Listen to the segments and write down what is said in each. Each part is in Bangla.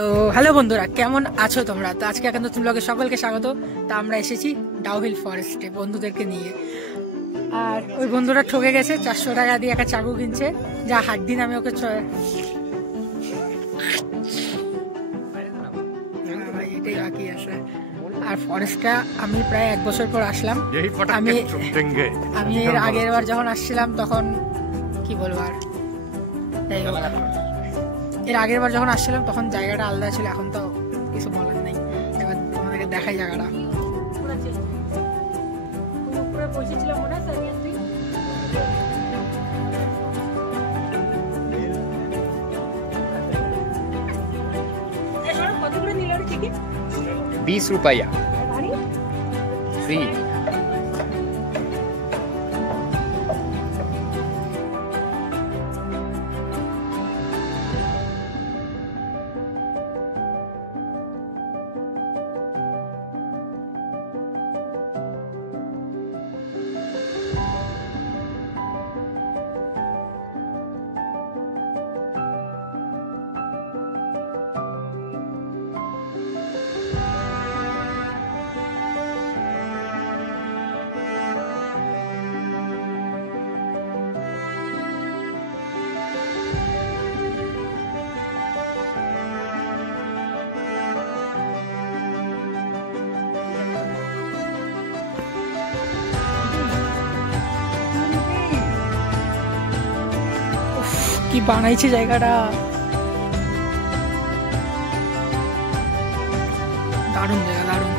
তো হ্যালো বন্ধুরা, কেমন আছো তোমরা? তো আজকে এখন নতুন ব্লগে সকলকে স্বাগত। তা আমরা এসেছি ডাউহিল ফরেস্টে বন্ধুদেরকে নিয়ে। আর ওই বন্ধুরা ঠকে গেছে, 400 টাকা দিয়ে একটা চাকু কিনছে, যা হাত দিন আমি ওকে এটাই বাকি আছে। আর ফরেস্টটা আমি প্রায় 1 বছর পর আসলাম। আমি এর আগের বার যখন আসছিলাম তখন কি বলবো, আর এর আগের বার যখন আসছিলাম তখন জায়গাটা আলাদা ছিল, এখন তো কিছু বলার নেই। এবার তোমাদেরকে দেখাই জায়গাটা। ₹20 ফ্রি। কি বানাইছে জায়গাটা, দারুণ জায়গা, দারুণ।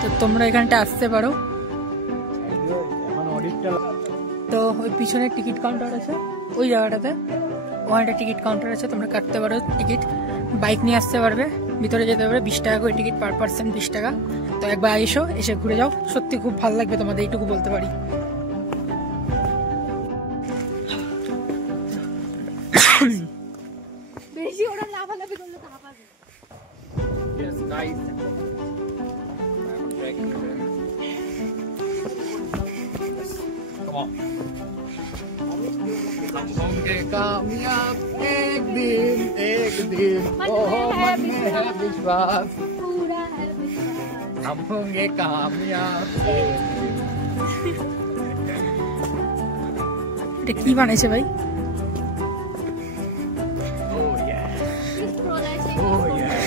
তো তোমরা এখানটা আসতে পারো। তো ওই পিছনে টিকিট কাউন্টার আছে, ওই জায়গাটাতে ওখানে টিকিট কাউন্টার আছে, তোমরা কাটতে পারো টিকিট। বাইক নিয়ে আসতে পারবে, ভিতরে যেতে পারবে। 20 টাকা করে টিকিট, পার পার্সন 20 টাকা। তো একবার এসে ঘুরে যাও, সত্যি খুব ভালো লাগবে তোমাদের, এইটুকু বলতে পারি। বেশি ওরা লাফালাফি করলে তো হাঁপাবে। Yes, guys. Come on. हम होंगे कामयाब एक दिन, ओ मन में है विश्वास, पूरा है विश्वास, हम होंगे कामयाब एक दिन। এটা কি বানাইছে ভাই? Oh yes, This product oh yes,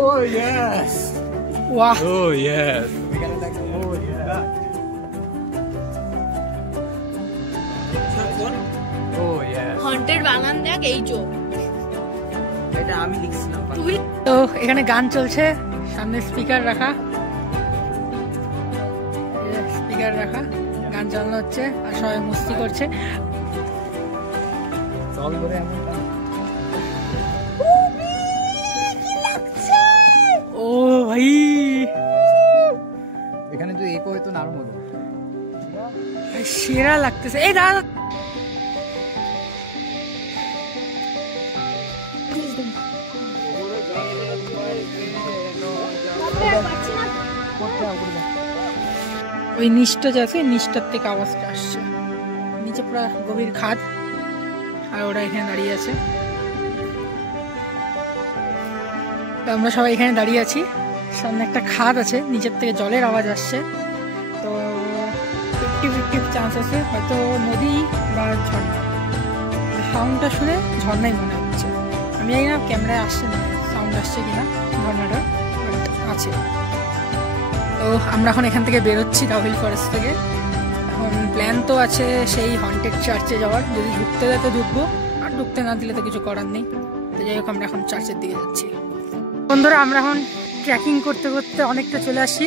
oh yes, ওয়াহ, oh yes. We gotta like oh yeah. Oh yes. Haunted বাগান দেখ, এই চো এটা আমি লিখছিলাম। তুই তো এখানে গান চলছে, সামনে স্পিকার রাখা, গান চালানো হচ্ছে আর সবাই মস্তি করছে। চল ধরে এমনটা। ও ভাই, এখানে যদি একো হইতো না আরো মজা। সেরা লাগতেছে। এই দাদা, ওই নিচটা যাচ্ছে, নিচটার থেকে আওয়াজটা আসছে। নিচে পুরো গভীর খাদ, আর ওরা এখানে দাঁড়িয়ে আছে। তো আমরা সবাই এখানে দাঁড়িয়ে আছি, সামনে একটা খাদ আছে, নিচের থেকে জলের আওয়াজ আসছে। তো 50-50 চান্স আছে হয়তো নদী বা ঝর্ণা। সাউন্ডটা শুনে ঝর্ণাই মনে হচ্ছে। আমি জানি না ক্যামেরায় আসছে না, সাউন্ড আসছে কিনা ঝর্ণাটা, বাট আছে। তো আমরা এখন এখান থেকে বেরোচ্ছি ডাউহিল ফরেস্ট থেকে। এখন প্ল্যান তো আছে সেই হন্টেড চার্চে যাওয়ার, যদি ঢুকতে দেয় তো ঢুকবো, আর ঢুকতে না দিলে তো কিছু করার নেই। তো যাই হোক, আমরা এখন চার্চের দিকে যাচ্ছি। বন্ধুরা, আমরা এখন ট্রেকিং করতে করতে অনেকটা চলে আসছি,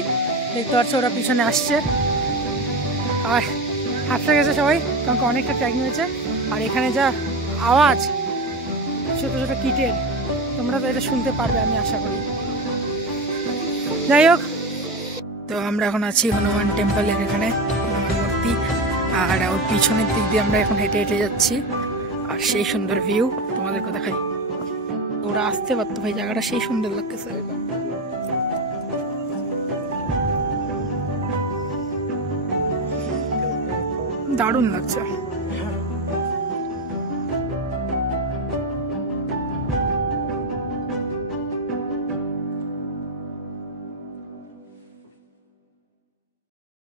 দেখতে পাচ্ছ ওরা পিছনে আসছে। আর হাঁটতে গেছে সবাই, কারণ অনেকটা ট্রেকিং হয়েছে। আর এখানে যা আওয়াজ, ছোটো ছোটো কিটের, তোমরা তো এটা শুনতে পারবে আমি আশা করি। যাই হোক, তো আমরা এখন আছি হনুমান টেম্পলের এখানে, হনুমান মূর্তি। আর ওর পিছনের দিক দিয়ে আমরা এখন হেঁটে হেঁটে যাচ্ছি, আর সেই সুন্দর ভিউ তোমাদেরকে দেখাই। ওরা আসতে পারতো ভাই, জায়গাটা সেই সুন্দর লাগতেছে। দারুণ লাগছে।